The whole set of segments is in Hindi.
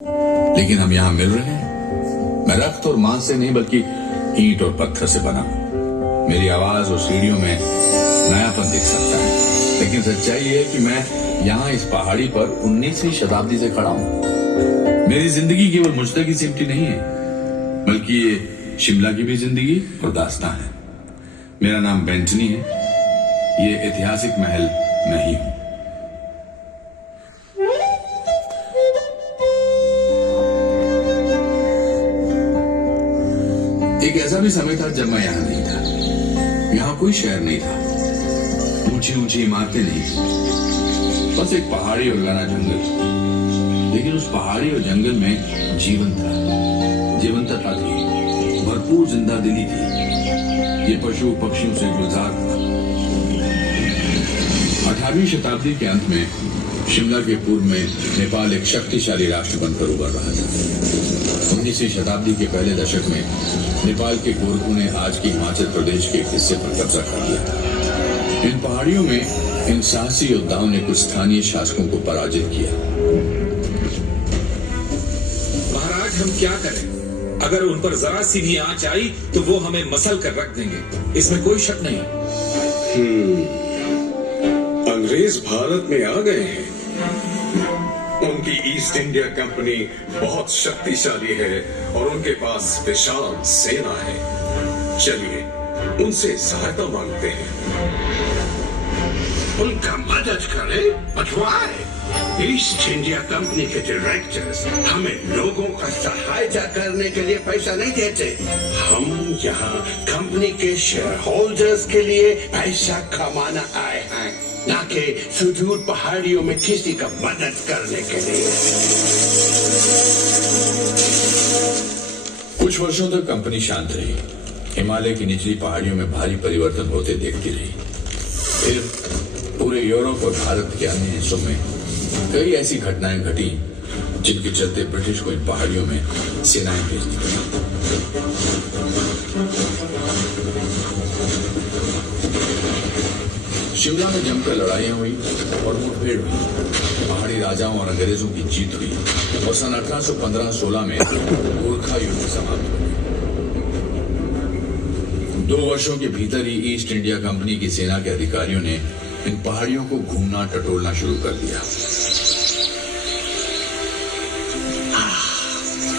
लेकिन हम यहाँ मिल रहे हैं। मैं रक्त और मांस से नहीं बल्कि ईंट और पत्थर से बना हूं। मेरी आवाज और सीढ़ियों में नयापन दिख सकता है, लेकिन सच्चाई ये है कि मैं यहाँ इस पहाड़ी पर 19वीं शताब्दी से खड़ा हूँ। मेरी जिंदगी केवल मुझ तक ही सिमटी नहीं है, बल्कि ये शिमला की भी जिंदगी और दास्तान है। मेरा नाम बेंटनी है। ये ऐतिहासिक महल मैं ही हूं। एक ऐसा भी समय था जब मैं यहां नहीं था। यहां कोई शहर नहीं था, ऊंची ऊंची इमारतें नहीं थी, बस एक पहाड़ी और घना जंगल। लेकिन उस पहाड़ी और जंगल में जीवन था, जीवंतता थी, भरपूर जिंदा दिली थी। ये पशु पक्षियों से गुलजार था। 18वीं शताब्दी के अंत में शिमला के पूर्व में नेपाल एक शक्तिशाली राष्ट्र बनकर उभर रहा था। 19वीं शताब्दी के पहले दशक में नेपाल के गोरखों ने आज की हिमाचल प्रदेश के एक हिस्से पर कब्जा कर लिया था। इन पहाड़ियों में इन साहसी योद्धाओं ने कुछ स्थानीय शासकों को पराजित किया। महाराज, हम क्या करें? अगर उन पर जरा सी भी आंच आई तो वो हमें मसल कर रख देंगे, इसमें कोई शक नहीं। अंग्रेज भारत में आ गए हैं। उनकी ईस्ट इंडिया कंपनी बहुत शक्तिशाली है और उनके पास विशाल सेना है। चलिए उनसे सहायता मांगते हैं। उनका मदद करें? But why? East India company के डायरेक्टर्स हमें लोगों का सहायता करने के लिए पैसा नहीं देते। हम यहाँ कंपनी के शेयर होल्डर्स के लिए पैसा कमाना आए हैं, ना कि सुदूर पहाड़ियों में किसी का मदद करने के लिए। कुछ वर्षों तक कंपनी शांत रही। हिमालय की निचली पहाड़ियों में भारी परिवर्तन होते देखती रही। फिर पूरे यूरोप और भारत के अन्य हिस्सों में कई ऐसी घटनाएं घटी जिनके चलते ब्रिटिश को इन पहाड़ियों में सेनाएं भेजनी पड़ी। शिमला में जमकर लड़ाइयां हुई और मुठभेड़ हुई। पहाड़ी राजाओं और अंग्रेजों की जीत हुई और सन 1815-16 में गोरखा युद्ध समाप्त हो गया। 2 वर्षों के भीतर ही ईस्ट इंडिया कंपनी की सेना के अधिकारियों ने इन पहाड़ियों को घूमना टटोलना शुरू कर दिया।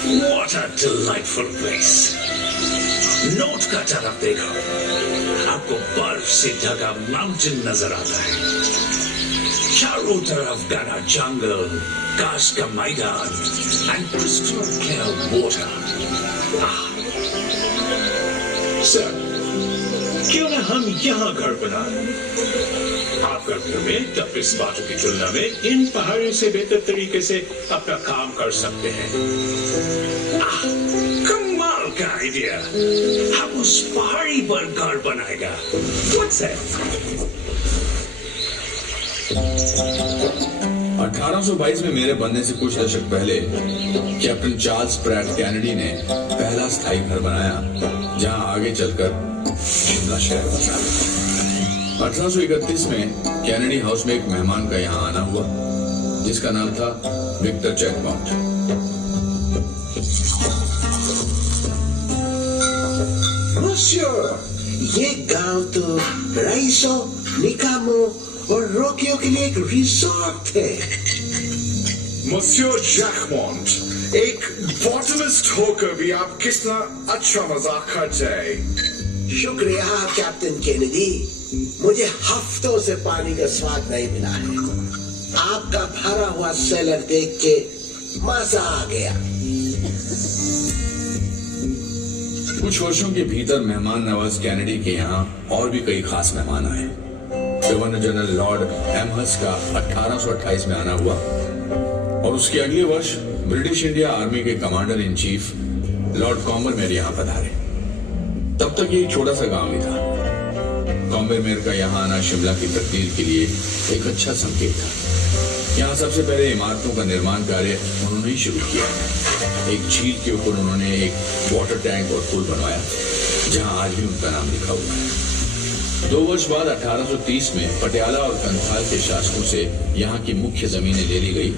What a delightful place! Note का तरफ देखो, आपको बर्फ से ढका माउंटेन नजर आता है। चारों तरफ घना जंगल, घास का मैदान and crystal clear water. Sir, क्यों न हम यहाँ घर बना लें? आप गर्मियों में तपिश बातों की तुलना में इन पहाड़ियों से बेहतर तरीके से अपना काम कर सकते हैं। कमाल का आइडिया! हम उस पहाड़ी पर घर बनाएगा। What's that? 1822 में मेरे बनने से कुछ दशक पहले कैप्टन चार्ल्स प्रैट कैनेडी ने पहला स्थायी घर बनाया, जहां आगे चलकर शिमला शहर बसा। 1831 में कैनेडी हाउस में एक मेहमान का यहाँ आना हुआ, जिसका नाम था विक्टर चैकमाउंट। Monsieur, ये गांव तो राइसो, निकामो और रोकियो के लिए एक रिसोर्ट है। मसियो जैकमोंट, एक बॉटलिस्ट होकर भी आप कितना अच्छा मजाक करते हैं। शुक्रिया कैप्टन केनेडी, मुझे हफ्तों से पानी का स्वाद नहीं मिला है। आपका भरा हुआ सेलर देख के मजा आ गया। कुछ वर्षों के भीतर मेहमान नवाज कैनेडी के यहाँ और भी कई खास मेहमान आए। गवर्नर जनरल लॉर्ड एमहर्स का 1828 में आना हुआ और उसके अगले वर्ष ब्रिटिश इंडिया आर्मी के कमांडर इन चीफ लॉर्ड कॉम्बरमेयर यहाँ पधारे। तब तक ये एक छोटा सा गांव ही था। कॉम्बरमेयर का यहाँ आना शिमला की तकदीर के लिए एक अच्छा संकेत था। यहाँ सबसे पहले इमारतों का निर्माण कार्य उन्होंने ही शुरू किया। एक झील के ऊपर उन्होंने एक वाटर टैंक और पुल बनवाया, जहाँ आज भी उनका नाम लिखा हुआ है। 2 वर्ष बाद 1830 में पटियाला और कंथाल के शासकों से यहाँ की मुख्य जमीनें ले ली गई,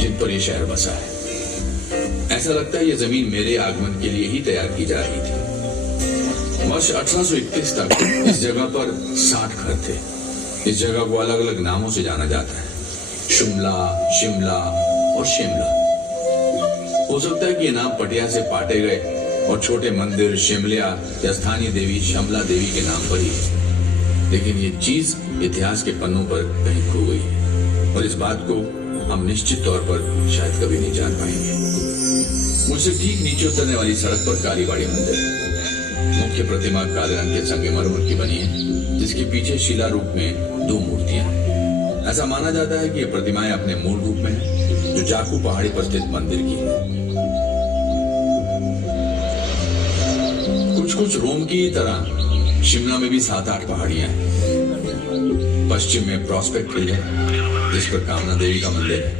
जिन पर यह शहर बसा है। ऐसा लगता है ये जमीन मेरे आगमन के लिए ही तैयार की जा रही थी। वर्ष 1831 तक इस जगह पर 60 घर थे। इस जगह को अलग अलग नामों से जाना जाता है, शिमला, शिमला और शिमला। हो सकता है कि ये नाम पटिया से पाटे गए और छोटे मंदिर शिमलिया या स्थानीय देवी शमला देवी के नाम पर ही, लेकिन ये चीज इतिहास के पन्नों पर कहीं खो गई है और इस बात को हम निश्चित तौर पर शायद कभी नहीं जान पाएंगे। मुझसे ठीक नीचे उतरने वाली सड़क पर कालीबाड़ी मंदिर है। मुख्य प्रतिमा काले रंग के संगमरमर की बनी है, जिसके पीछे शिला रूप में 2 मूर्तियां हैं। ऐसा माना जाता है कि ये प्रतिमाएं अपने मूल रूप में हैं, जो जाकू पहाड़ी पर स्थित मंदिर की है। कुछ रोम की तरह शिमला में भी 7-8 पहाड़ियां हैं। पश्चिम में प्रॉस्पेक्ट हिल है, जिस पर कामना देवी का मंदिर है।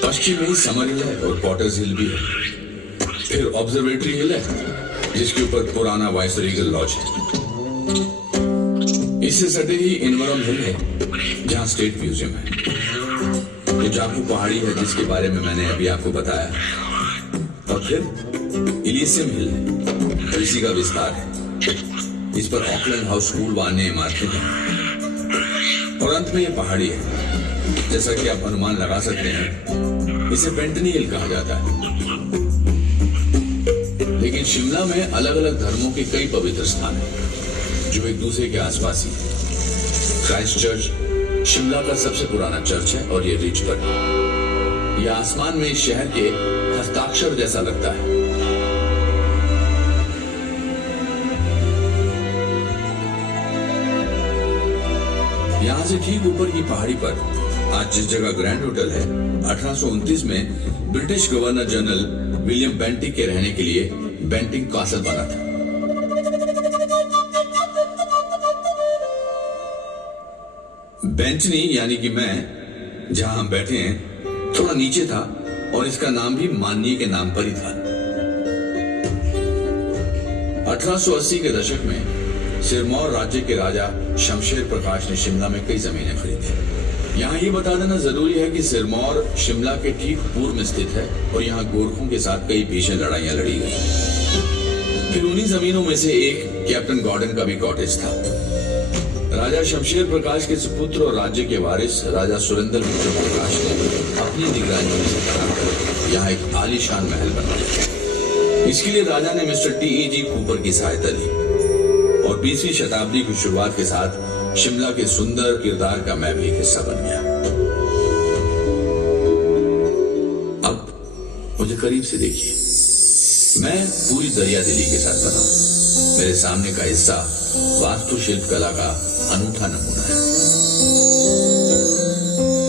पश्चिम में ही समर हिल है और पॉटर्स हिल भी है। फिर ऑब्जर्वेटरी हिल है, जिसके ऊपर पुराना वाइसरीगल लॉज है। इससे सटे ही इनवरम हिल है, जहां स्टेट म्यूजियम है। तो जाकू पहाड़ी है, जिसके बारे में मैंने अभी आपको बताया। और फिर इलियसियम हिल है, तो इसी का विस्तार है। इस पर ऑकलैंड हाउस स्कूल व अन्य इमारतें हैं। और अंत में यह पहाड़ी है, जैसा कि आप अनुमान लगा सकते हैं, इसे बेंटनी हिल कहा जाता है। लेकिन शिमला में अलग अलग धर्मों के कई पवित्र स्थान हैं, जो एक दूसरे के आसपास ही हैं। क्राइस्ट चर्च शिमला का सबसे पुराना चर्च है और ये रिज पर है। यह आसमान में इस शहर के हस्ताक्षर जैसा लगता है। यहां से ठीक ऊपर की पहाड़ी पर आज जिस जगह ग्रैंड होटल है, 1829 में British governor general William Bentinck के रहने के लिए बेंटिंग कासल बना था। बेंटनी यानी कि मैं, जहां हम बैठे हैं, थोड़ा नीचे था और इसका नाम भी माननीय के नाम पर ही था। 1880 के दशक में सिरमौर राज्य के राजा शमशेर प्रकाश ने शिमला में कई जमीनें खरीदी। यहाँ ये बता देना जरूरी है कि सिरमौर शिमला के ठीक पूर्व में स्थित है और यहाँ गोरखों के साथ कई भीषण लड़ाइयां लड़ी गई। फिर उन्हीं जमीनों में से एक कैप्टन गॉर्डन का भी कॉटेज था। राजा शमशेर प्रकाश के सुपुत्र और राज्य के वारिस राजा सुरेंद्र मित्र प्रकाश ने अपनी निगरानी में यहाँ एक आलीशान महल बनवाया। इसके लिए राजा ने मिस्टर T.E.G. कूपर की सहायता ली और 20वीं शताब्दी की शुरुआत के साथ शिमला के सुंदर किरदार का मैं भी एक हिस्सा बन गया। अब मुझे करीब से देखिए, मैं पूरी दरिया दिली के साथ बना हूं। मेरे सामने का हिस्सा वास्तुशिल्प कला का अनूठा नमूना है।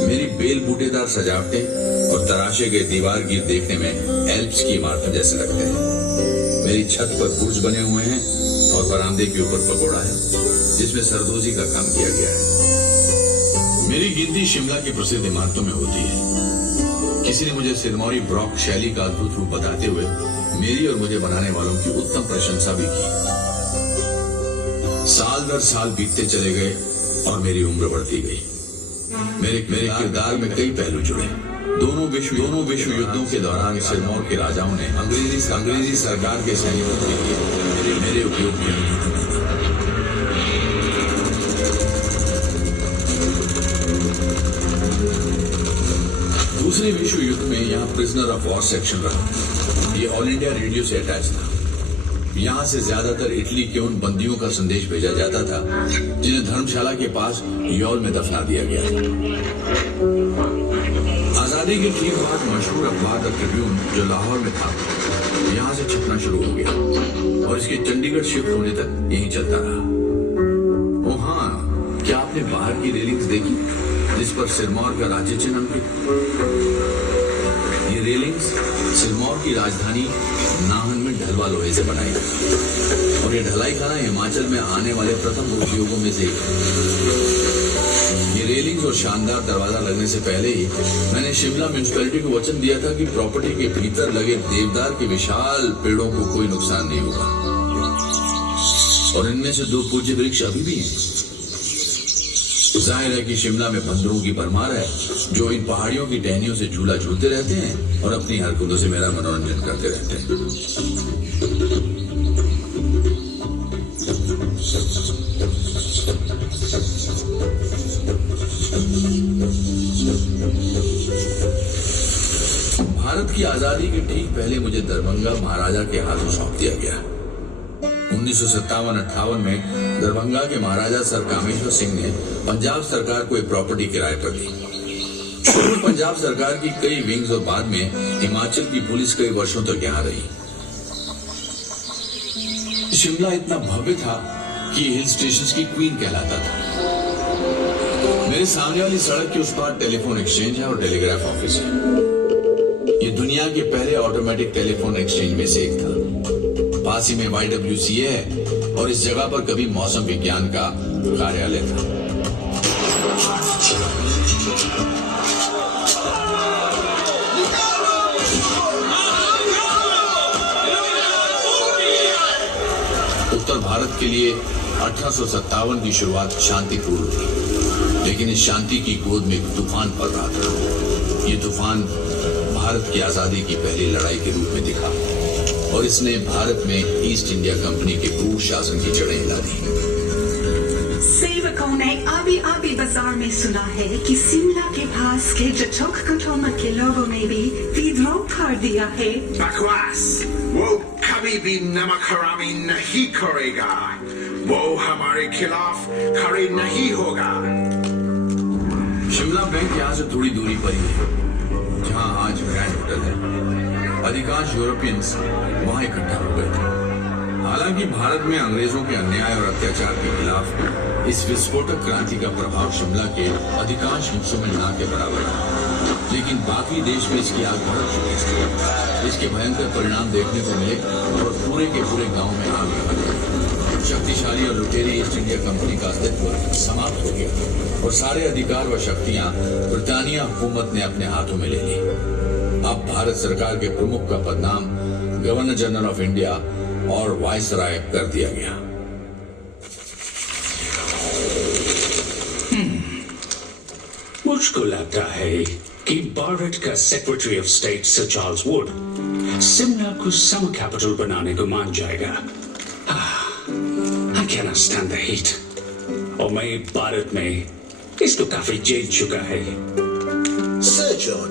मेरी बेल बूटेदार सजावटें और तराशे गए दीवार गिर देखने में एल्प्स की इमारतों जैसे लगते हैं। मेरी छत पर बुर्ज बने हुए हैं और बरामदे के ऊपर पगोड़ा है, जिसमें सरदोजी का काम किया गया है। मेरी गिनती शिमला की प्रसिद्ध इमारतों में होती है। किसी ने मुझे सिरमौरी ब्रॉक शैली का अद्भुत रूप बताते हुए मेरी और मुझे बनाने वालों की उत्तम प्रशंसा भी की। साल दर साल बीतते चले गए और मेरी उम्र बढ़ती गई। मेरे किरदार में कई पहलू जुड़े। दोनों विश्व युद्धों के दौरान सिरमौर के राजाओं ने अंग्रेजी सरकार के सैनिकों के लिए मेरे उपयोग की अनुमति दी। दूसरे विश्व युद्ध में यहाँ प्रिजनर ऑफ वॉर सेक्शन रहा। ये ऑल इंडिया रेडियो से अटैच था। यहाँ से ज्यादातर इटली के उन बंदियों का संदेश भेजा जाता था जिन्हें धर्मशाला के पास यौल में दफना दिया गया था। आजादी के ठीक बाद मशहूर अखबार द ट्रिब्यून, जो लाहौर में था, यहाँ से छपना शुरू हो गया और इसके चंडीगढ़ शिफ्ट होने तक यहीं चलता रहा। ओ हाँ, क्या आपने बाहर की रेलिंग्स देखी जिस पर सिरमौर का राज्य चिन्ह अंकित? ये रेलिंग्स सिरमौर की राजधानी नाहन में ढलवा लोहे से बनाई गई और ये ढलाई खाना हिमाचल में आने वाले प्रथम उद्योगों में से एक है। ये रेलिंग्स और शानदार दरवाजा लगने से पहले ही मैंने शिमला म्यूनिसिपैलिटी को वचन दिया था कि प्रॉपर्टी के भीतर लगे देवदार के विशाल पेड़ों को कोई नुकसान नहीं होगा और इनमें से 2 पूज्य वृक्ष अभी भी हैं। जाहिर है कि शिमला में बंदरों की भरमार है, जो इन पहाड़ियों की टहनियों से झूला झूलते रहते हैं और अपनी हरकतों से मेरा मनोरंजन करते रहते हैं। भारत की आजादी के ठीक पहले मुझे दरभंगा महाराजा के हाथों सौंप दिया गया। 1957-58 में दरभंगा के महाराजा सर कामेश्वर सिंह ने पंजाब सरकार को एक प्रॉपर्टी किराए पर दी। पंजाब सरकार की कई विंग्स और बाद में हिमाचल की पुलिस कई वर्षों तक यहां रही। शिमला इतना भव्य था कि हिल स्टेशंस की क्वीन कहलाता था। मेरे सामने वाली सड़क के उस पार टेलीफोन एक्सचेंज है और टेलीग्राफ ऑफिस है। ये दुनिया के पहले ऑटोमेटिक टेलीफोन एक्सचेंज में से एक था। पास ही में YWCA है और इस जगह पर कभी मौसम विज्ञान का कार्यालय था। उत्तर भारत के लिए 1857 की शुरुआत शांतिपूर्ण थी, लेकिन इस शांति की गोद में एक तूफान पड़ रहा था। ये तूफान भारत की आजादी की पहली लड़ाई के रूप में दिखा और इसने भारत में ईस्ट इंडिया कंपनी के क्रूर शासन की जड़ें हिला दी। सेवकों ने अभी बाजार में सुना है कि शिमला के पास के जटोक कटोमा के लोगों ने भी विद्रोह कर दिया है। बकवास, वो कभी भी नमक हरामी नहीं करेगा। वो हमारे खिलाफ खड़े नहीं होगा। शिमला बैंक यहाँ से थोड़ी दूरी पर ही है, जहाँ आज ग्रैंड होटल है। अधिकांश यूरोपियंस वहां इकट्ठा हो गए थे। हालांकि भारत में अंग्रेजों के अन्याय और अत्याचार के खिलाफ इस विस्फोटक क्रांति का प्रभाव शिमला के अधिकांश हिस्सों में ना के बराबर है, लेकिन बाकी देश में इसकी आग भड़क चुकी थी। इसके भयंकर परिणाम देखने को मिले और पूरे के पूरे गांव में आग लग गई। शक्तिशाली और लुटेरी ईस्ट इंडिया कंपनी का अस्तित्व समाप्त हो गया और सारे अधिकार व शक्तियां ब्रिटानिया हुकूमत ने अपने हाथों में ले ली। अब भारत सरकार के प्रमुख का पदनाम गवर्नर जनरल ऑफ इंडिया और वायसराय कर दिया गया। मुझको लगता है कि भारत का secretary of state sir Charles Wood Shimla को समर कैपिटल बनाने को मान जाएगा। I cannot stand the heat। और मैं भारत में इसको काफी जीत चुका है। सर जॉन,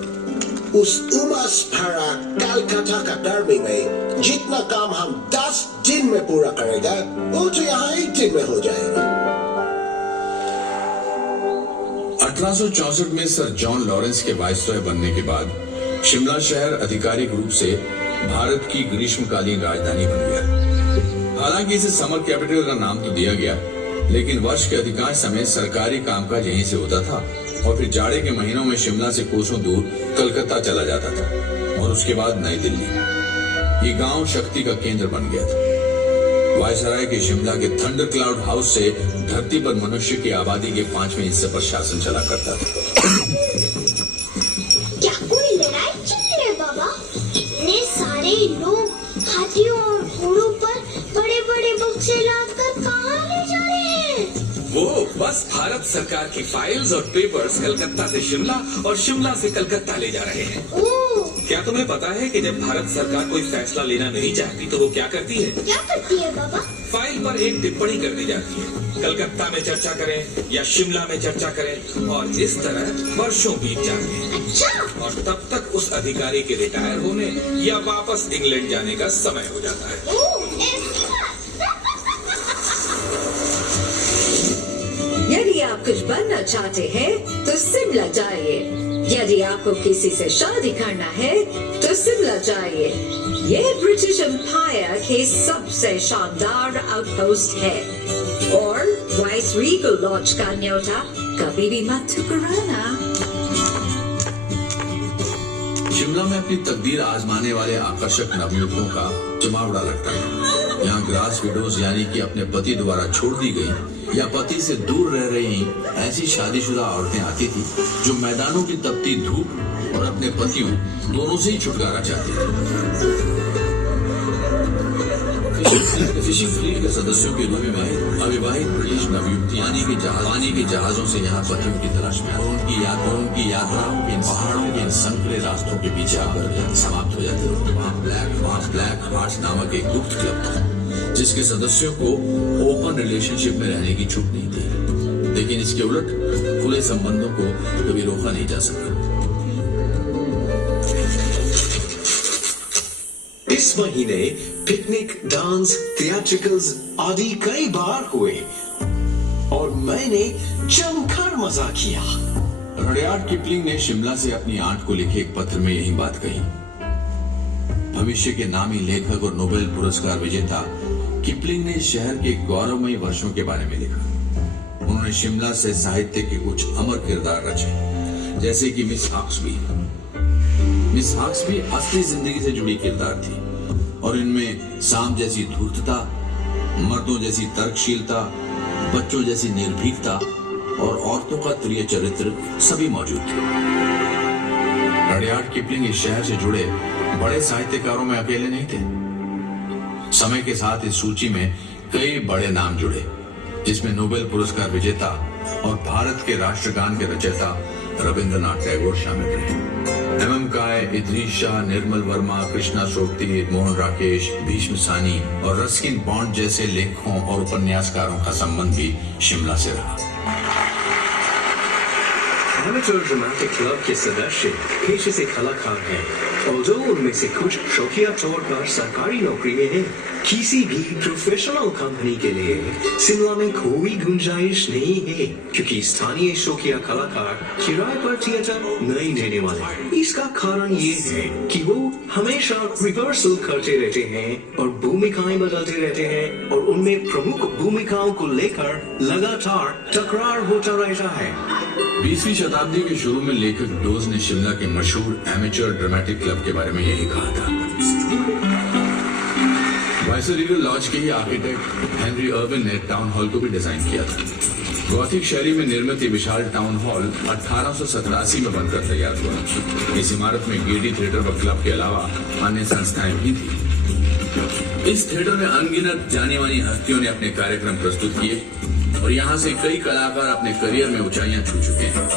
उस उमस भरा कलकत्ता का गर्मी में जितना काम हम 10 दिन में पूरा करेगा, वो तो यहाँ 1 दिन में हो जाएगा। 1864 में सर जॉन लॉरेंस के वायसराय बनने के बाद शिमला शहर आधिकारिक रूप से भारत की ग्रीष्मकालीन राजधानी बन गया। हालांकि इसे समर कैपिटल का नाम तो दिया गया, लेकिन वर्ष के अधिकांश समय सरकारी कामकाज यहीं से होता था और फिर जाड़े के महीनों में शिमला से कोसों दूर कलकत्ता चला जाता था और उसके बाद नई दिल्ली। ये गांव शक्ति का केंद्र बन गया था। वायसराय के शिमला के थंडर क्लाउड हाउस से धरती पर मनुष्य की आबादी के 5वें हिस्से पर शासन चला करता था। क्या कोई लड़ाई चल रही है बाबा? इतने सारे लोग हाथियों और घोड़ों पर बड़े बड़े बक्से लादकर कहाँ ले जा रहे हैं? वो बस भारत सरकार की फाइल्स और पेपर्स कलकत्ता से शिमला और शिमला से कलकत्ता ले जा रहे हैं। ओह, क्या तुम्हें पता है कि जब भारत सरकार कोई फैसला लेना नहीं चाहती तो वो क्या करती है? क्या करती है बाबा? फाइल पर एक टिप्पणी करने जाती है। कलकत्ता में चर्चा करें या शिमला में चर्चा करें और इस तरह वर्षों बीत जाते हैं। अच्छा, और तब तक उस अधिकारी के रिटायर होने या वापस इंग्लैंड जाने का समय हो जाता है। ओह, ऐसी बात। यदि आप कुछ बनना चाहते हैं तो शिमला जाइए। यदि आपको किसी से शादी करना है तो शिमला जाइए। ये ब्रिटिश एम्पायर के सबसे शानदार आउटपोस्ट है और वाइस रीगल लॉज का न्योता कभी भी मत ठुकराना। शिमला में अपनी तकदीर आजमाने वाले आकर्षक नवयुवकों का जमावड़ा लगता है। यहाँ ग्रास विडोज यानी कि अपने पति द्वारा छोड़ दी गई या पति से दूर रह रही ऐसी शादीशुदा औरतें आती थी जो मैदानों की तपती धूप और अपने पतियों दोनों से ही छुटकारा चाहती थी। फिशिंग फ्लीट के सदस्यों के रूप में अविवाहित ब्रिटिश नवयुवती पानी के जहाजों से यहाँ पत्थर की तलाश में उनकी यात्रा इन पहाड़ों के इन संकरे रास्तों के पीछे आकर समाप्त हो जाती है। ब्लैक हार्ट्स नामक एक गुप्त क्लब था जिसके सदस्यों को ओपन रिलेशनशिप में रहने की छूट नहीं थी, लेकिन इसके उलट खुले संबंधों को कभी रोका नहीं जा सका। इस महीने पिकनिक, डांस, थिएट्रिकल्स आदि कई बार हुए और मैंने जमकर मजा किया। रुडयार्ड किपलिंग ने शिमला से अपनी आंट को लिखे एक पत्र में यही बात कही। भविष्य के नामी लेखक और नोबेल पुरस्कार विजेता किपलिंग ने शहर के गौरवमयी वर्षों के बारे में लिखा। उन्होंने शिमला से साहित्य के कुछ अमर किरदार रचे, जैसे कि मिस हॉक्सबी। मिस हॉक्सबी असली जिंदगी से जुड़ी किरदार थी और इनमें सांप जैसी धूर्तता, मर्दों जैसी तर्कशीलता, बच्चों जैसी निर्भीकता और औरतों का प्रिय चरित्र सभी मौजूद थे। रुडयार्ड किपलिंग इस शहर से जुड़े बड़े साहित्यकारों में अकेले नहीं थे। समय के साथ इस सूची में कई बड़े नाम जुड़े, जिसमें नोबेल पुरस्कार विजेता और भारत के राष्ट्रगान के रचयिता रविंद्रनाथ टैगोर शामिल रहे। एम काय, इद्रीस शाह, निर्मल वर्मा, कृष्णा सोबती, मोहन राकेश, भीष्म सानी और रस्किन बॉन्ड जैसे लेखकों और उपन्यासकारों का संबंध भी शिमला से रहा। एमेचर ड्रामेटिक क्लब के सदस्य पेशे से कलाकार हैं, और उनमें से कुछ शौकिया तौर पर सरकारी नौकरी में हैं। किसी भी प्रोफेशनल कंपनी के लिए शिमला में कोई गुंजाइश नहीं है, क्योंकि स्थानीय शौकिया कलाकार किराए पर थिएटर नहीं देने वाले। इसका कारण ये है कि वो हमेशा रिहर्सल करते रहते हैं और भूमिकाएं बदलते रहते हैं, और उनमें प्रमुख भूमिकाओं को लेकर लगातार टकरार होता रहता है। 20वीं शताब्दी के शुरू में लेखक डोज ने शिमला के मशहूर एमेचर ड्रामेटिक क्लब के बारे में यही कहा था। वाइसरेगल लॉज के ही आर्किटेक्ट हेनरी अर्विन ने टाउन हॉल को भी डिजाइन किया था। गॉथिक शैली में निर्मित विशाल टाउन हॉल 1887 में बनकर तैयार हुआ। इस इमारत में गेटी थिएटर व क्लब के अलावा अन्य संस्थाएं भी थी। इस थिएटर में अनगिनत जानी मानी हस्तियों ने अपने कार्यक्रम प्रस्तुत किए और यहाँ से कई कलाकार अपने करियर में ऊंचाइयां छू चुके हैं।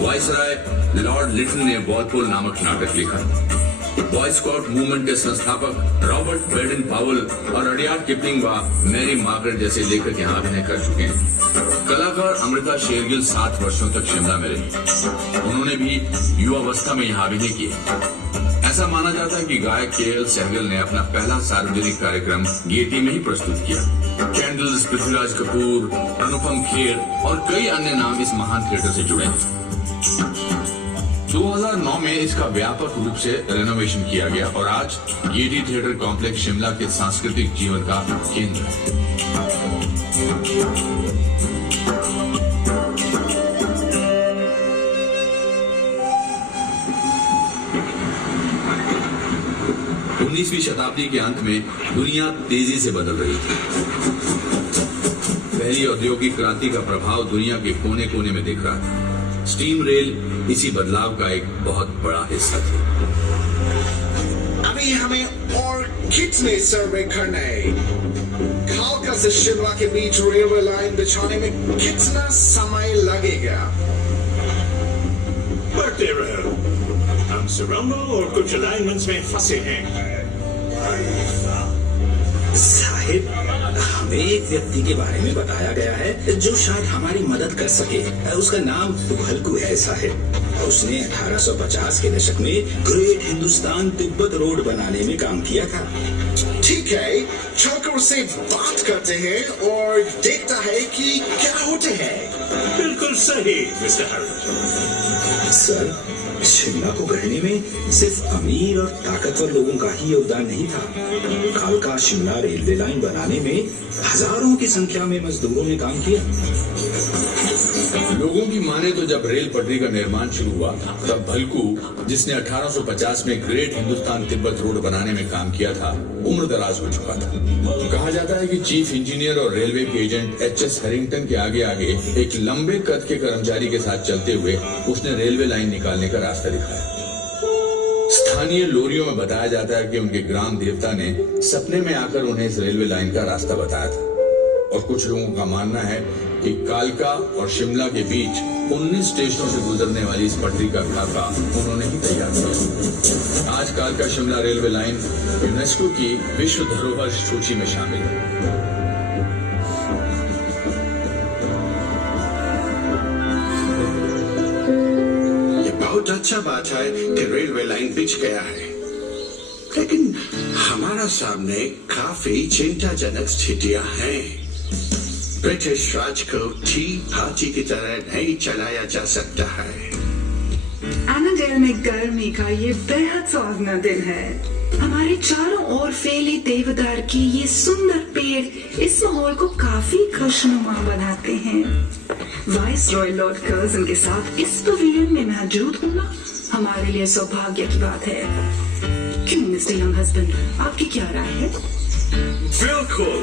वाइसराय लॉर्ड लिटन ने वॉलपोल नामक नाटक लिखा। बॉय स्काउट मूवमेंट के संस्थापक रॉबर्ट बेडन पावल और रुडयार्ड किपलिंग व मैरी मार्गरेट जैसे लेखक यहाँ अभिनय कर चुके हैं। कलाकार अमृता शेरगिल 60 वर्षों तक शिमला में रही। उन्होंने भी युवावस्था में यहाँ अभिनय किया। ऐसा माना जाता है कि गायक के.एल. सहगल ने अपना पहला सार्वजनिक कार्यक्रम गेटी में ही प्रस्तुत किया। कैंडल्स, पृथ्वीराज कपूर, अनुपम खेर और कई अन्य नाम इस महान थिएटर से जुड़े हैं। 2009 में इसका व्यापक रूप से रेनोवेशन किया गया और आज गेटी थिएटर कॉम्प्लेक्स शिमला के सांस्कृतिक जीवन का केंद्र है। उन्नीसवीं शताब्दी के अंत में दुनिया तेजी से बदल रही थी। पहली औद्योगिक क्रांति का प्रभाव दुनिया के कोने कोने में दिख रहा था। स्टीम रेल इसी बदलाव का एक बहुत बड़ा हिस्सा थी। अभी हमें और कितने सर्वे करना है? कालका से शिमला के बीच रेलवे लाइन बिछाने में कितना समय लगेगा? बढ़ते रहो, हम सुरंगों और कुछ अलाइनमेंट्स में फंसे हैं। साहिब, हमें एक व्यक्ति के बारे में बताया गया है जो शायद हमारी मदद कर सके। उसका नाम भलकू है साहिब। उसने 1850 के दशक में ग्रेट हिंदुस्तान तिब्बत रोड बनाने में काम किया था। ठीक है, चलकर उससे बात करते हैं और देखता है कि क्या होते हैं। बिल्कुल सही मिस्टर हर्ट। सर, शिमला को गढ़ने में सिर्फ अमीर और ताकतवर लोगों का ही योगदान नहीं था। कालका शिमला रेलवे लाइन बनाने में हजारों की संख्या में मजदूरों ने काम किया। लोगों की माने तो जब रेल पटरी का निर्माण शुरू हुआ तब भलकू, जिसने 1850 में ग्रेट हिंदुस्तान तिब्बत रोड बनाने में काम किया था, उम्र दराज हो चुका था। कहा जाता है कि चीफ इंजीनियर और रेलवे के एजेंट एच.एस. हैरिंगटन के आगे आगे एक लंबे कद के कर्मचारी के साथ चलते हुए उसने रेलवे लाइन निकालने का रास्ता दिखाया। स्थानीय लोरियों में बताया जाता है कि उनके ग्राम देवता ने सपने में आकर उन्हें इस रेलवे लाइन का रास्ता बताया था और कुछ लोगों का मानना है कि कालका और शिमला के बीच 19 स्टेशनों से गुजरने वाली इस पटरी का खाका उन्होंने ही तैयार किया। आज कालका शिमला रेलवे लाइन यूनेस्को की विश्व धरोहर सूची में शामिल है। बहुत अच्छा बात है कि रेलवे लाइन बिछ गया है, लेकिन हमारा सामने काफी चिंताजनक स्थितियां हैं। ब्रिटिश राज को टी पार्टी की तरह नहीं चलाया जा सकता है। एनाडेल में गर्मी का ये बेहद सुहावना दिन है। हमारे चारों ओर फैले देवदार के ये सुंदर पेड़ इस माहौल को काफी खुशनुमा बनाते हैं। वाइस रॉय लॉर्ड कर्जन के साथ इस पवेलियन में मौजूद होना हमारे लिए सौभाग्य की बात है। क्यों मिस्टर यंग हस्बैंड, आपकी क्या राय है? बिल्कुल,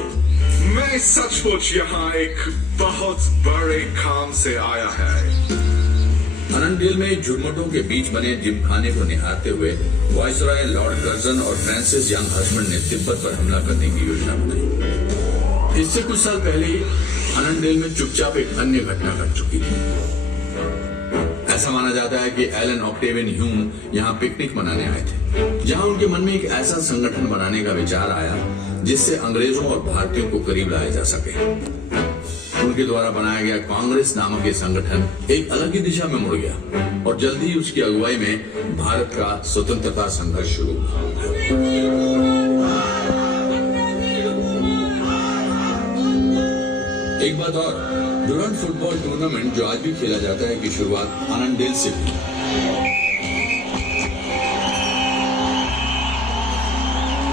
मैं सचमुच यहाँ एक बहुत बड़े काम से आया है। अनंडेल में झुरमुटों के बीच बने जिमखाने को निहारते हुए वाइसरॉय लॉर्ड कर्जन और फ्रांसिस यंग हस्बैंड ने तिब्बत पर हमला करने की योजना बनाई। इससे कुछ साल पहले ही अनंडेल में चुपचाप एक अन्य घटना घट चुकी थी। ऐसा माना जाता है कि एलन ऑक्टेवियन ह्यूम यहाँ पिकनिक मनाने आए थे, जहाँ उनके मन में एक ऐसा संगठन बनाने का विचार आया जिससे अंग्रेजों और भारतीयों को करीब लाया जा सके। उनके द्वारा बनाया गया कांग्रेस नामक ये संगठन एक अलग ही दिशा में मुड़ गया और जल्द ही उसकी अगुवाई में भारत का स्वतंत्रता संघर्ष शुरू हुआ। एक बात और, डुरंट फुटबॉल टूर्नामेंट जो आज भी खेला जाता है की शुरुआत अनंडेल से हुई।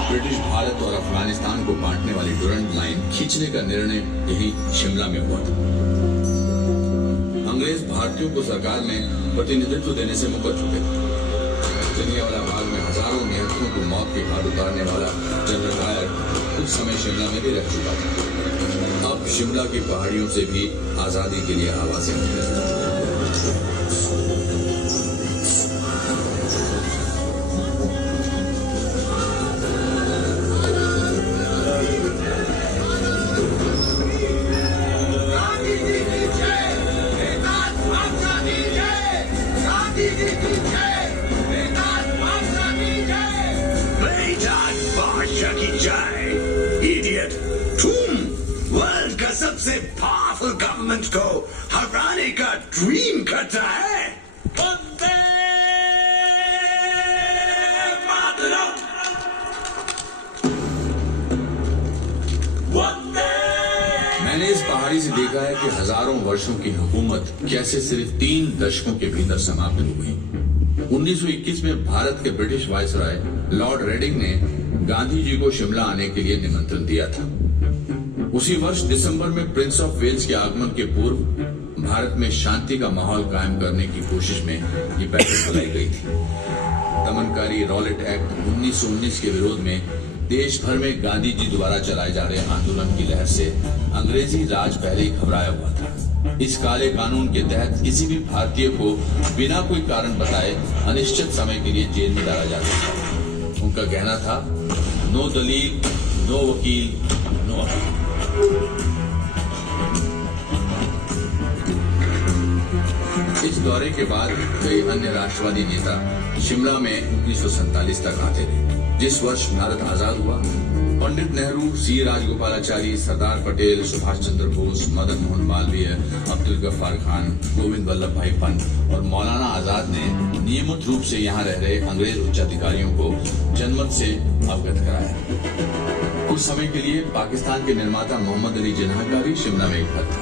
ब्रिटिश भारत और अफगानिस्तान को बांटने वाली डुरंट लाइन खींचने का निर्णय यही शिमला में हुआ था। अंग्रेज भारतीयों को सरकार में प्रतिनिधित्व देने से मुकर चुके थे। जलियांवाला बाग में हजारों निहत्थों को मौत के घाट उतारने वाला जनरल डायर कुछ समय शिमला में भी रह चुका था। अब शिमला की पहाड़ियों से भी आजादी के लिए आवाजें उठ रही थी। सबसे पावरफुल गवर्नमेंट को हराने का ड्रीम करता है। वंदे मातरम, वंदे। मैंने इस पहाड़ी से देखा है कि हजारों वर्षों की हुकूमत कैसे सिर्फ 3 दशकों के भीतर समाप्त हो गई। 1921 में भारत के ब्रिटिश वाइसरॉय लॉर्ड रेडिंग ने गांधी जी को शिमला आने के लिए निमंत्रण दिया था। उसी वर्ष दिसंबर में प्रिंस ऑफ वेल्स के आगमन के पूर्व भारत में शांति का माहौल कायम करने की कोशिश में ये बैठक बुलाई गई थी। दमनकारी रॉलेट एक्ट 1919 के विरोध में देश भर में गांधी जी द्वारा चलाए जा रहे आंदोलन की लहर से अंग्रेजी राज पहले ही घबराया हुआ था। इस काले कानून के तहत किसी भी भारतीय को बिना कोई कारण बताए अनिश्चित समय के लिए जेल में डाला जा सकता था। उनका कहना था, नो दलील, नो वकील, नो अपील। इस दौरे के बाद कई अन्य राष्ट्रवादी नेता शिमला में 1947 तक आते थे। जिस वर्ष भारत आजाद हुआ, पंडित नेहरू, सी राजगोपालाचारी, सरदार पटेल, सुभाष चंद्र बोस, मदन मोहन मालवीय, अब्दुल गफ्फार खान, गोविंद वल्लभ भाई पंत और मौलाना आजाद ने नियमित रूप से यहाँ रह रहे अंग्रेज उच्चाधिकारियों को जनमत से अवगत कराया। कुछ समय के लिए पाकिस्तान के निर्माता मोहम्मद अली जिन्ना का भी शिमला में एक घर था।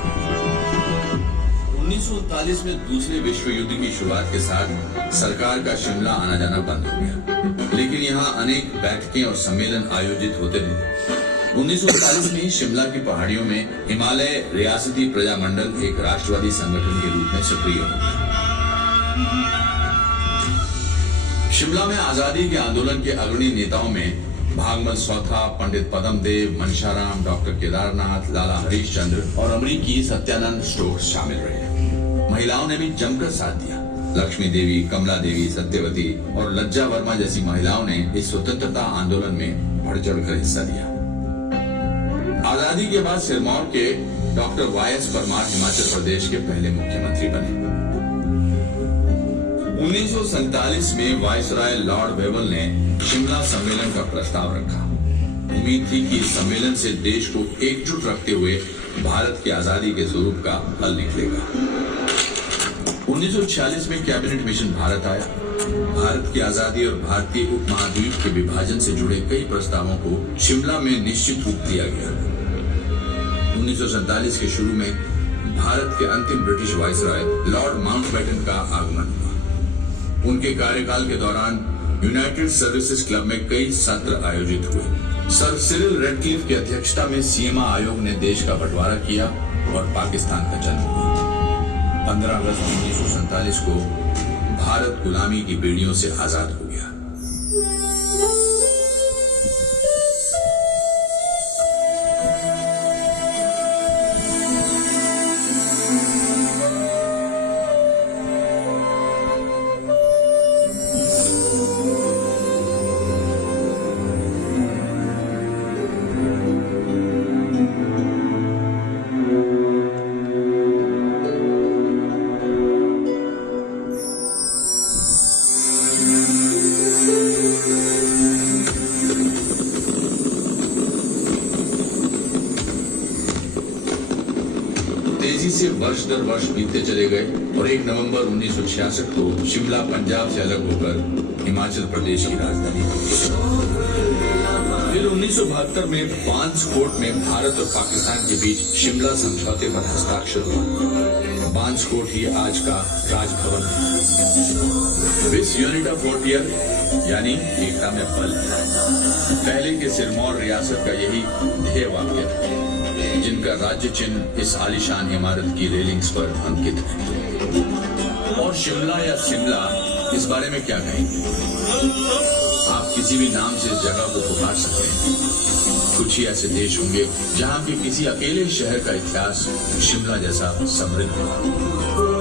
1939 में दूसरे विश्व युद्ध की शुरुआत के साथ सरकार का शिमला आना जाना बंद हो गया, लेकिन यहाँ अनेक बैठकें और सम्मेलन आयोजित होते थे। 1939 में शिमला की पहाड़ियों में हिमालय रियासती प्रजामंडल एक राष्ट्रवादी संगठन के रूप में सक्रिय हो गया। शिमला में आजादी के आंदोलन के अग्रणी नेताओं में भागमल सौथा, पंडित पदम देव, मनशाराम, डॉक्टर केदारनाथ, लाला हरीश चंद्र और अमरीकी सत्यानंद स्टोक्स शामिल रहे। महिलाओं ने भी जमकर साथ दिया। लक्ष्मी देवी, कमला देवी, सत्यवती और लज्जा वर्मा जैसी महिलाओं ने इस स्वतंत्रता आंदोलन में बढ़ चढ़कर हिस्सा लिया। आजादी के बाद सिरमौर के डॉक्टर वाई.एस. परमार हिमाचल प्रदेश के पहले मुख्यमंत्री बने। 1947 में वायसराय लॉर्ड वेवल ने शिमला सम्मेलन का प्रस्ताव रखा। उम्मीद थी कि इस सम्मेलन से देश को एकजुट रखते हुए भारत की आजादी के स्वरूप का हल निकलेगा। 1946 में कैबिनेट मिशन भारत आया। भारत की आजादी और भारतीय उपमहाद्वीप के विभाजन से जुड़े कई प्रस्तावों को शिमला में निश्चित रूप दिया गया। 1947 के शुरू में भारत के अंतिम ब्रिटिश वायसराय लॉर्ड माउंटबेटन का आगमन हुआ। उनके कार्यकाल के दौरान यूनाइटेड सर्विसेज क्लब में कई सत्र आयोजित हुए। सर सिरिल रेडक्लिफ की अध्यक्षता में सीमा आयोग ने देश का बंटवारा किया और पाकिस्तान का जन्म हुआ। 15 अगस्त 1947 को भारत गुलामी की बेड़ियों से आजाद हो गया। तेजी से वर्ष दर वर्ष बीतते चले गए और 1 नवंबर 1966 को शिमला पंजाब से अलग होकर हिमाचल प्रदेश की राजधानी बन गई। फिर 1972 में बांसकोट में भारत और पाकिस्तान के बीच शिमला समझौते पर हस्ताक्षर हुआ। बांसकोट ही आज का राजभवन है। विस यूनिट ऑफ फ्रंटियर यानी एकता में बल। पहले के सिरमौर रियासत का यही ध्येय वाक्य था, जिनका राज्य चिन्ह इस आलीशान इमारत की रेलिंग्स पर अंकित है। और शिमला या शिमला, इस बारे में क्या कहेंगे? आप किसी भी नाम से इस जगह को पुकार सकते हैं। कुछ ही ऐसे देश होंगे जहां के किसी अकेले शहर का इतिहास शिमला जैसा समृद्ध है।